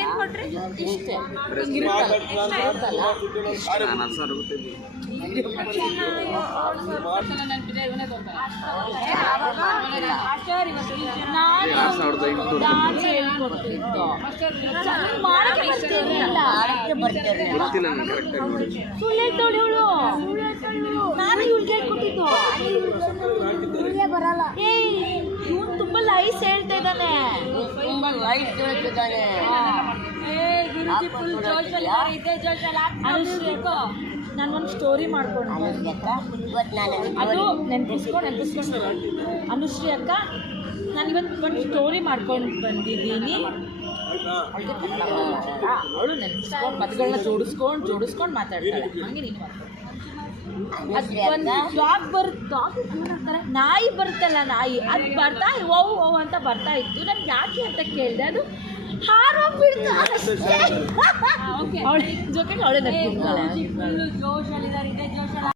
ಏನು ಕೊಟ್ರಿ? ಇಷ್ಟೇ ನಾನು ಇವ್ಳಿಗೆ ಹೇಳ್ಕೊಟ್ಟಿದ್ದು ಬರಲ್ಲ. ಇವನು ತುಂಬಾ ಲೈಸ್ ಹೇಳ್ತಾ ಇದ್ದಾನೆ. ನಾನು ಒಂದು ಸ್ಟೋರಿ ಮಾಡ್ಕೊಂಡು ಅದು ನೆನಪಿಸ್ಕೊಂಡು ಅನುಶ್ರೀ ಅಕ್ಕ, ನಾನು ಇವತ್ತು ಒಂದು ಸ್ಟೋರಿ ಮಾಡ್ಕೊಂಡು ಬಂದಿದ್ದೀನಿ. ಅವಳು ನೆನಪಿಸ್ಕೊಂಡು ಪದಗಳನ್ನ ಜೋಡಿಸ್ಕೊಂಡು ಮಾತಾಡ್ತಾಳೆ. ಹಂಗೆ ನೀನು ಒಂದು ನಾಯಿ ಬರುತ್ತಲ್ಲ, ನಾಯಿ ಅದು ಬರ್ತಾ ಓ ಅಂತ ಬರ್ತಾ ಇತ್ತು. ನನ್ಗೆ ಯಾಕೆ ಅಂತ ಕೇಳಿದೆ, ಅದು ಹಾರೋಗ್ಬಿಡ್ತು. ಅವಳೆ ಜೊತೆಗೆ ಅವಳೇ